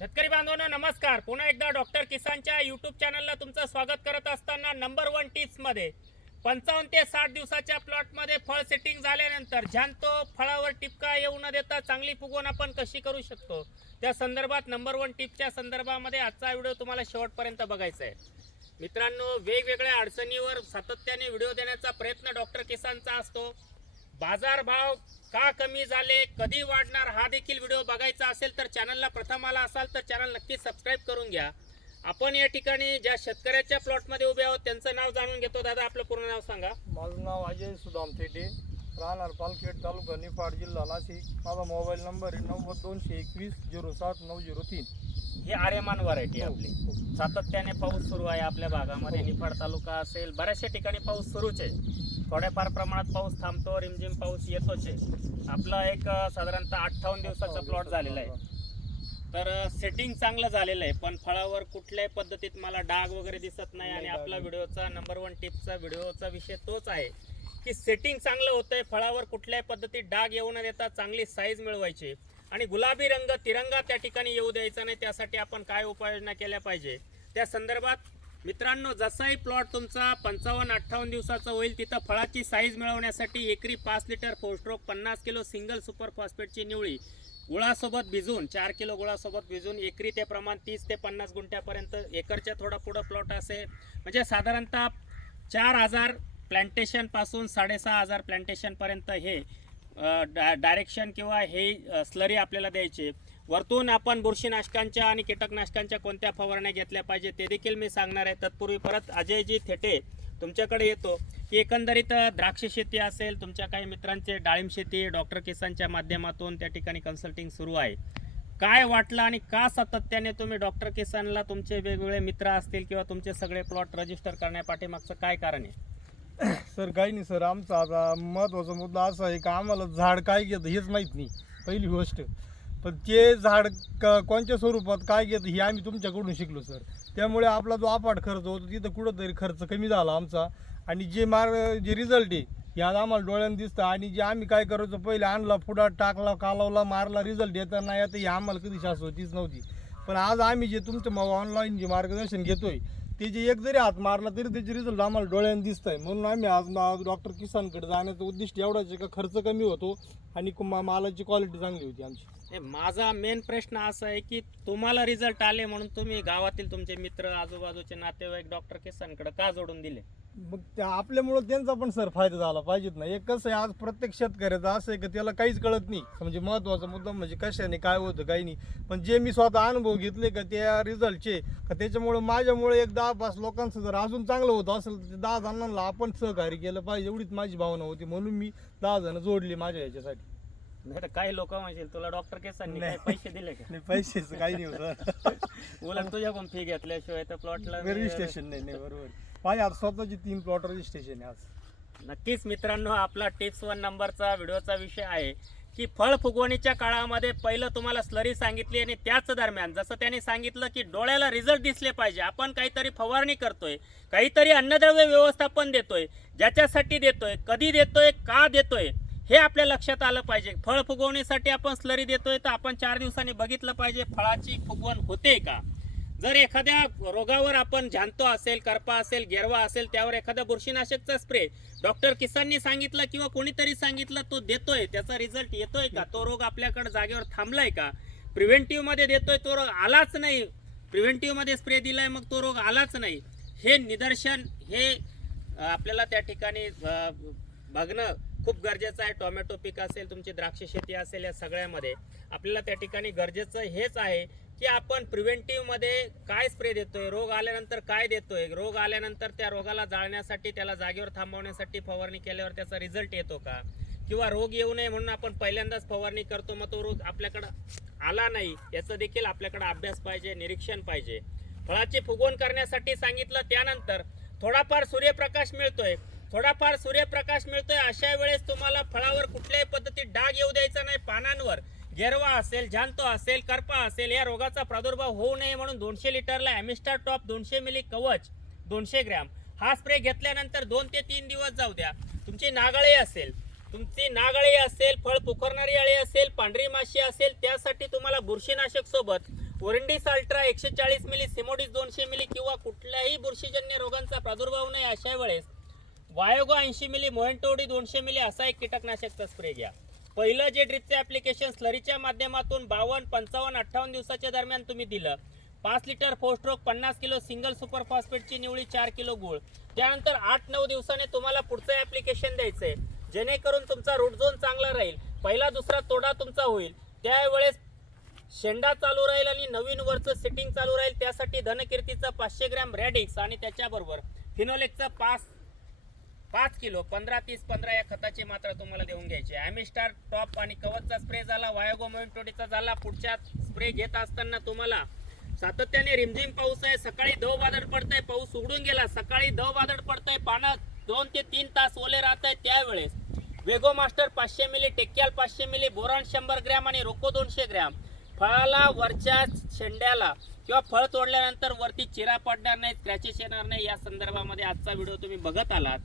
शेतकरी बांधवांनो नमस्कार. पुन्हा एकदा डॉक्टर किसानच्या यूट्यूब चॅनलला तुमचं स्वागत करत असताना नंबर वन टिप्समध्ये पंचावन्न ते साठ दिवसाच्या प्लॉटमध्ये फळ सेटिंग झाल्यानंतर ज्यांतो फळावर टिपका येऊ न देता चांगली फुगवण आपण कशी करू शकतो? त्या संदर्भात नंबर वन टिपच्या संदर्भामध्ये आजचा व्हिडिओ तुम्हाला शेवटपर्यंत बघायचा आहे. मित्रांनो वेगवेगळ्या अडचणीवर सातत्याने व्हिडिओ देण्याचा प्रयत्न डॉक्टर किसानचा असतो. बाजारभाव का कमी झाले कधी वाढणार हा देखील व्हिडिओ बघायचा असेल तर चॅनलला प्रथम आला असाल तर चॅनल नक्की सबस्क्राईब करून घ्या. आपण या ठिकाणी ज्या शेतकऱ्याच्या प्लॉटमध्ये उभे आहोत त्यांचं नाव जाणून घेतो. दादा आपलं पूर्ण नाव सांगा. माझं नाव अजय सुदाम थेटे. राहणार पालखेड तालुका निफाड जिल्हा नाशिक. माझा मोबाईल नंबर आहे नव्वद दोनशे एकवीस झिरो सात नऊ झिरो तीन. ही आर्यमान व्हरायटी आपली. हो. सातत्याने पाऊस सुरू आहे आपल्या भागामध्ये. निफाड तालुका असेल बऱ्याचशा ठिकाणी पाऊस सुरूच आहे. थोड्याफार प्रमाणात पाऊस थांबतो रिमझिम पाऊस येतोच आहे. आपला एक साधारणतः अठ्ठावन्न दिवसाचा प्लॉट झालेला आहे. तर सेटिंग चांगलं झालेलं आहे पण फळावर कुठल्याही पद्धतीत मला डाग वगैरे दिसत नाही आणि आपला. व्हिडिओचा नंबर वन टिपचा व्हिडिओचा विषय तोच आहे की सेटिंग चांगलं होतंय फळावर कुठल्याही पद्धतीत डाग येऊ न देता चांगली साईज मिळवायची. आणि गुलाबी रंग तिरंगा त्या ठिकाणी येऊ द्यायचा नाही त्यासाठी आपण काय उपाययोजना केल्या पाहिजे? त्या संदर्भात मित्रांनो जसाही प्लॉट तुमचा पंचावन्न अठ्ठावन्न दिवसाचा होईल तिथं फळाची साईज मिळवण्यासाठी एकरी पाच लिटर फोस्ट्रोक पन्नास किलो सिंगल सुपर फॉस्फेटची निवळी गुळासोबत भिजून चार किलो गुळासोबत भिजून एकरी ते प्रमाण तीस ते पन्नास गुंठ्यापर्यंत एकरच्या थोडा पुढं प्लॉट असेल म्हणजे साधारणतः चार हजार प्लॅन्टेशनपासून साडेसहा हजार प्लॅन्टेशनपर्यंत हे डायरेक्शन किंवा हे स्लरी आपल्याला द्यायचे. वरतून आपण बुरशीनाशकांच्या आणि कीटकनाशकांच्या कोणत्या फवारण्या घेतल्या पाहिजे ते देखील मी सांगणार आहे. तत्पूर्वी परत अजयजी थेटे तुमच्याकडे येतो. की एकंदरीत द्राक्ष शेती असेल तुमच्या काही मित्रांचे डाळिंब शेती डॉक्टर किसानच्या माध्यमातून त्या ठिकाणी कन्सल्टिंग सुरू आहे. काय वाटलं आणि का सातत्याने तुम्ही डॉक्टर किसानला तुमचे वेगवेगळे मित्र असतील किंवा तुमचे सगळे प्लॉट रजिस्टर करण्यापाठीमागचं काय कारण आहे? सर काही नाही सर. आमचा आता महत्त्वाचा मुद्दा असा आहे का आम्हाला झाड काय घेतं हेच माहीत नाही. पहिली गोष्ट. पण ते झाड क कोणत्या स्वरूपात काय घेतं हे आम्ही तुमच्याकडून शिकलो सर त्यामुळे आपला जो आपाट खर्च होतो तिथं कुठंतरी खर्च कमी झाला आमचा. आणि जे मार्ग जे रिझल्ट आहे हे आज आम्हाला डोळ्यानं दिसतं. आणि जे आम्ही काय करायचो पहिले आणला पुढा टाकला कालवला मारला रिझल्ट येता नाही आता हे आम्हाला कधी शाश्वतीच नव्हती. पण आज आम्ही जे तुमचं ऑनलाईन जे मार्गदर्शन घेतोय ते जे एक जरी हात मारला तरी त्याचे रिझल्ट आम्हाला डोळ्यानं दिसत आहे म्हणून आम्ही आज आज डॉक्टर किसानकडे जाण्याचं उद्दिष्ट एवढाच आहे का खर्च कमी होतो आणि मालाची क्वालिटी चांगली होती आमची. माझा मेन प्रश्न असा आहे की तुम्हाला रिझल्ट आले म्हणून तुम्ही गावातील तुमचे मित्र आजूबाजूचे नातेवाईक डॉक्टर केसांकडे का जोडून दिले? मग त्या आपल्यामुळं त्यांचा पण सर फायदा झाला पाहिजेत ना. एक कसं आहे आज प्रत्येक शेतकऱ्याचं असं आहे की त्याला काहीच कळत नाही. म्हणजे महत्त्वाचा मुद्दा म्हणजे कशाने काय होतं काही नाही. पण जे मी स्वतः अनुभव घेतले का त्या रिझल्टचे का त्याच्यामुळं माझ्यामुळे एक दहा पाच लोकांचं जर अजून चांगलं होतं असेल तर दहा जणांना आपण सहकार्य केलं पाहिजे. एवढीच माझी भावना होती म्हणून मी दहा जण जोडली माझ्या याच्यासाठी. नाही तर काही लोक म्हणतील तुला डॉक्टर केसांनी. काही पैसे दिले का? नाही पैसेच काही नाही सर उलट तुझ्याकडून फी घेतल्याशिवाय तर प्लॉटला रजिस्ट्रेशन नाही नाही बरोबर. माझ्या स्वतःची तीन प्लॉट रजिस्ट्रेशन आहे आज. नक्कीच मित्रांनो आपला टिप्स वन नंबरचा व्हिडिओचा विषय आहे की फळ फुगवणीच्या काळामध्ये पहिलं तुम्हाला स्लरी सांगितली आणि त्याच दरम्यान जसं त्याने सांगितलं की डोळ्याला रिझल्ट दिसले पाहिजे आपण काहीतरी फवारणी करतोय काहीतरी अन्नद्रव्य व्यवस्थापन देतोय ज्याच्यासाठी देतोय कधी देतोय का देतोय हे आपल्या लक्षात आलं पाहिजे. फळ फुगवण्यासाठी आपण स्लरी देतोय तर आपण चार दिवसांनी बघितलं पाहिजे फळाची फुगवण होते का? जर एखाद्या रोगावर आपण जाणतो असेल करपा असेल गेरवा असेल त्यावर एखादा बुरशीनाशकचा स्प्रे डॉक्टर किसाननी सांगितलं किंवा कोणीतरी सांगितलं तो देतोय. त्याचा रिझल्ट येतोय का? तो रोग आपल्याकडे जागेवर थांबलाय का? प्रिव्हेंटिव्हमध्ये देतोय तो रोग आलाच नाही. प्रिव्हेंटिव्हमध्ये स्प्रे दिलाय मग तो रोग आलाच नाही. हे निदर्शन हे आपल्याला त्या ठिकाणी बघणं खूप गरजेचं आहे. टोमॅटो पीक असेल तुमची द्राक्ष शेती असेल या सगळ्यामध्ये. आपल्याला त्या ठिकाणी गरजेचं हेच आहे की आपण प्रिव्हेंटिव्हमध्ये काय स्प्रे देतोय? रोग आल्यानंतर काय देतोय? रोग आल्यानंतर त्या रोगाला जाळण्यासाठी त्याला जागेवर थांबवण्यासाठी फवारणी केल्यावर त्याचा रिझल्ट येतो का? किंवा रोग येऊ नये म्हणून आपण पहिल्यांदाच फवारणी करतो मग तो रोग आपल्याकडं आला नाही याचा देखील आपल्याकडं अभ्यास पाहिजे निरीक्षण पाहिजे. फळाची फुगवण करण्यासाठी सांगितलं त्यानंतर थोडाफार सूर्यप्रकाश मिळतोय. थोडाफार सूर्यप्रकाश मिळतोय अशा वेळेस तुम्हाला फळावर कुठल्याही पद्धतीत डाग येऊ द्यायचा नाही. पानांवर गेरवा असेल जांतो असेल करपा असेल या रोगाचा प्रादुर्भाव होऊ नये म्हणून दोनशे लिटरला ॲमिस्टार टॉप दोनशे मिली कवच दोनशे ग्रॅम. हा स्प्रे घेतल्यानंतर दोन ते तीन दिवस जाऊ द्या. तुमची नागळे असेल तुमची नागळी असेल फळ पुखरणारी अळी असेल पांढरी माशी असेल त्यासाठी तुम्हाला बुरशीनाशक सोबत ओरिंडिस अल्ट्रा एकशे चाळीस मिली सिमोडिस दोनशे मिली किंवा कुठल्याही बुरशीजन्य रोगांचा प्रादुर्भाव नाही अशा वेळेस वायोगो ऐंशी मिली मोहनटोडी दोनशे मिली असा एक कीटकनाशकचा स्प्रे घ्या. पहिलं जे ड्रिपचे ऍप्लिकेशन स्लरीच्या माध्यमातून बावन्न पंचावन्न अठ्ठावन्न दिवसाच्या दरम्यान तुम्ही दिलं. पाच लिटर फोस्ट्रोक पन्नास किलो सिंगल सुपर फॉस्फेटची निवळी चार किलो गुळ. त्यानंतर आठ नऊ दिवसाने तुम्हाला पुढचं ऍप्लिकेशन द्यायचंय. जेणेकरून तुमचा रूट झोन चांगला राहील. पहिला दुसरा तोडा तुमचा होईल. त्यावेळेस शेंडा चालू राहील आणि नवीन वरचं सेटिंग चालू राहील. त्यासाठी धनकीर्तीचं पाचशे ग्रॅम रॅडिक्स आणि त्याच्याबरोबर फिनोलेकचं पाच पाच किलो पंधरा तीस पंधरा या खताची मात्रा तुम्हाला देऊन घ्यायची. ॲमिस्टार टॉप आणि कवचचा स्प्रे झाला वायोगो मोइंटोडीचा झाला पुढच्या स्प्रे घेत असताना तुम्हाला सातत्याने रिमझिम पाऊस आहे. सकाळी दव वादळ पडतंय पाऊस उघडून गेला. सकाळी दव वादळ पडतंय पानं दोन ते तीन तास ओले राहत आहे त्यावेळेस वेगो मास्टर पाचशे मिली टेक्याल पाचशे मिली बोरान शंभर ग्रॅम आणि रोको दोनशे ग्रॅम. फळाला वरच्या शेंड्याला किंवा फळ तोडल्यानंतर वरती चिरा पडणार नाही स्क्रॅचेस येणार नाही. या संदर्भामध्ये आजचा व्हिडिओ तुम्ही बघत आलात.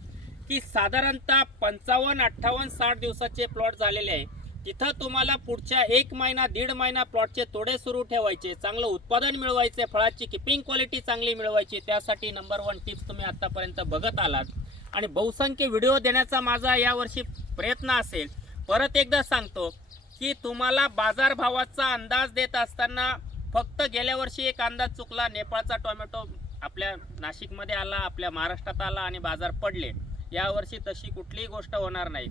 की साधारणतः पंचावन्न अठ्ठावन्न साठ दिवसाचे प्लॉट झालेले आहे. तिथं तुम्हाला पुढच्या एक महिना दीड महिना प्लॉटचे तोडे सुरू ठेवायचे चांगलं उत्पादन मिळवायचे फळाची किपिंग क्वालिटी चांगली मिळवायची त्यासाठी नंबर वन टिप्स तुम्ही आत्तापर्यंत बघत आलात. आणि बहुसंख्य व्हिडिओ देण्याचा माझा यावर्षी प्रयत्न असेल. परत एकदा सांगतो की तुम्हाला बाजारभावाचा अंदाज देत असताना फक्त गेल्या वर्षी एक अंदाज चुकला नेपाळचा टोमॅटो आपल्या नाशिकमध्ये आला आपल्या महाराष्ट्रात आला आणि बाजार पडले. यावर्षी तशी कुठलीही गोष्ट होणार नाही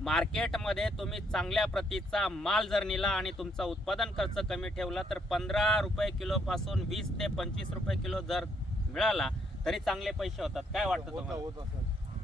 मार्केटमध्ये तुम्ही चांगल्या प्रतीचा माल जर नेला आणि तुमचा उत्पादन खर्च कमी ठेवला तर पंधरा रुपये किलोपासून वीस ते पंचवीस रुपये किलो जर मिळाला तरी चांगले पैसे होतात. काय वाटतं तुम्हाला?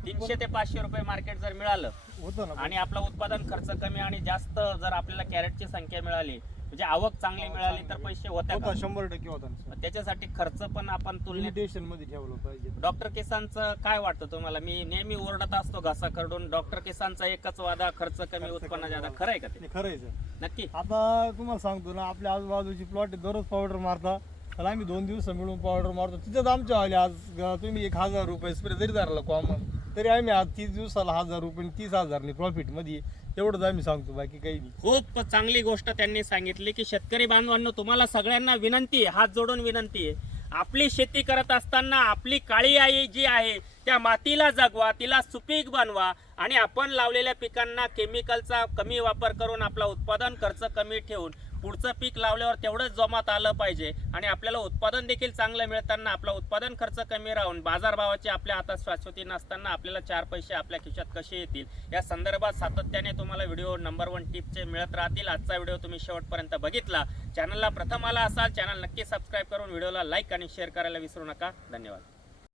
तीनशे ते पाचशे रुपये मार्केट जर मिळालं आणि आपलं उत्पादन खर्च कमी आणि जास्त जर आपल्याला कॅरेटची संख्या मिळाली म्हणजे आवक चांगली मिळाली तर पैसे होते होता शंभर टक्के होता ना सर. त्याच्यासाठी खर्च पण आपण तुलनेत मध्ये ठेवलं पाहिजे. डॉक्टर किसानचं काय वाटतं तुम्हाला? मी नेहमी ओरडत असतो घसा करडून डॉक्टर किसानचा एकच वादा खर्च कमी खर्च उत्पन्न कमी जादा. वादा. खरं आहे का ते? नाही, खरं आहे सर. नक्की. आता तुम्हाला सांगतो ना आपल्या आजूबाजूची प्लॉट दररोज पावडर मारता. आणि आम्ही दोन दिवस मिळून पावडर मारतो. तिथेच आमच्या आले आज ग- तुम्ही एक हजार रुपये स्प्रे जरी धरला कॉमन तरी आम्ही आज तीस दिवसाला हजार रुपये आणि तीस हजारनी प्रॉफिटमध्ये एवढंच आम्ही सांगतो बाकी काही नाही. खूप चांगली गोष्ट त्यांनी सांगितली की शेतकरी बांधवांनो तुम्हाला सगळ्यांना विनंती आहे हात जोडून विनंती आहे. आपली शेती करत असताना आपली काळी आई जी आहे त्या मातीला जगवा तिला सुपीक बनवा आणि आपण लावलेल्या पिकांना केमिकलचा कमी वापर करून आपला उत्पादन खर्च कमी ठेवून पुढचं पीक लावल्यावर तेवढंच जमात आलं पाहिजे. आणि आपल्याला उत्पादन देखील चांगलं मिळताना आपला उत्पादन खर्च कमी राहून बाजारभावाची आपल्या हातात शाश्वती नसताना आपल्याला चार पैसे आपल्या खिशात कसे येतील? या संदर्भात सातत्याने तुम्हाला व्हिडिओ नंबर वन टिपचे मिळत राहतील. आजचा व्हिडिओ तुम्ही शेवटपर्यंत बघितला. चॅनलला प्रथम आला असाल चॅनल नक्की सबस्क्राईब करून व्हिडिओला लाईक आणि शेअर करायला विसरू नका. धन्यवाद.